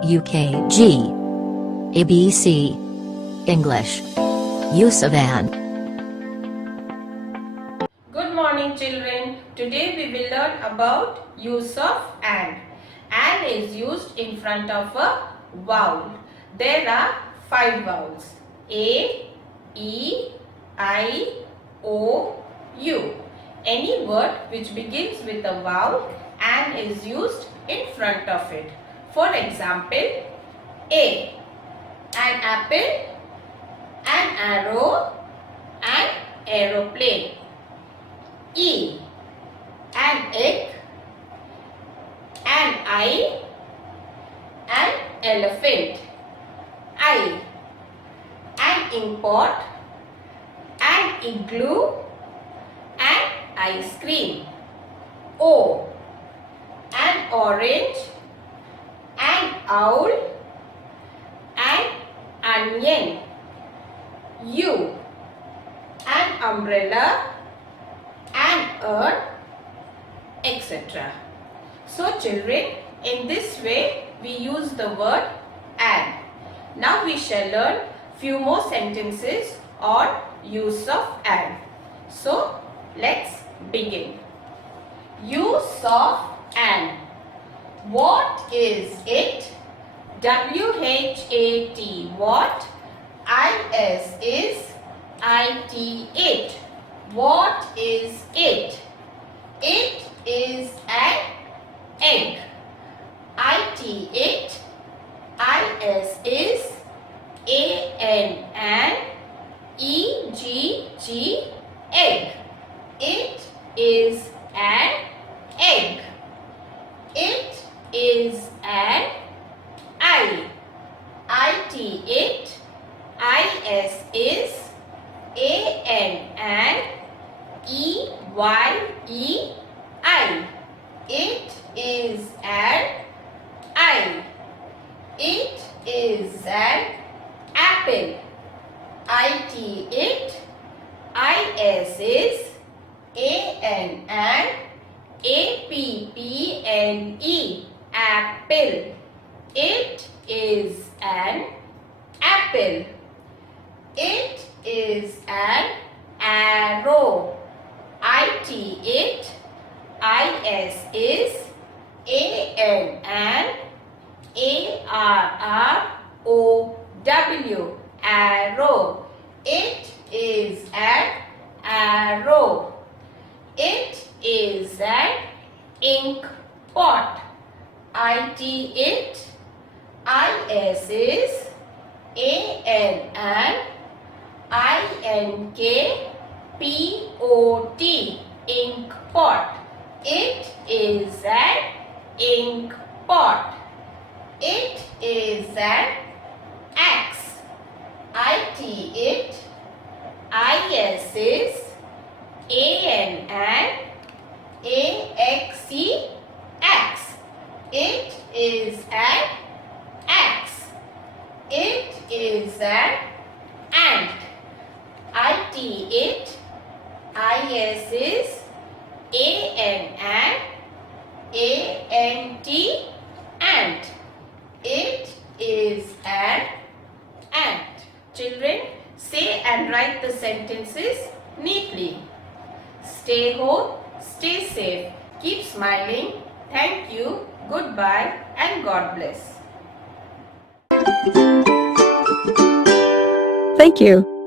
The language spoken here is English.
UKG ABC English Use of an. Good morning children. Today we will learn about use of and. And is used in front of a vowel. There are 5 vowels. A, E, I, O, U. Any word which begins with a vowel and is used in front of it. For example, A, an apple, an arrow, an aeroplane. E, an egg, an eye, an elephant. I, an inkpot, an igloo, an ice cream. O, an orange, an owl, an onion. U, an umbrella, an urn, etc. So children, in this way we use the word and. Now we shall learn few more sentences on use of and. So let's begin. Use of and. What is it? W-H-A-T. What? I-S is I-T. It. What is it? It is an egg. I-T. It. I-S is A-N. E-G-G. Egg. It is an egg. It is an eye. I-T. It. I-S is A-N. E-Y-E-I. It is an eye. It is an apple. I-T. It. I-S is A-N. A-P-P-L-E. Apple. It is an apple. It is an arrow. I-T. It. I-S is A-N. A-R-R-O-W. Arrow. It is an arrow. It is an ink pot. I-T. It. I-S is A-N. I-N-K-P-O-T. Ink pot. It is an ink pot. It is an axe. I-T. It. I-S is A-N. A-X-E. Axe. It is an axe. It is an ant. I-T. It. I-S is A-N. A-N-T. Ant. It is an ant. Children, say and write the sentences neatly. Stay home, stay safe, keep smiling. Thank you, goodbye and God bless. Thank you.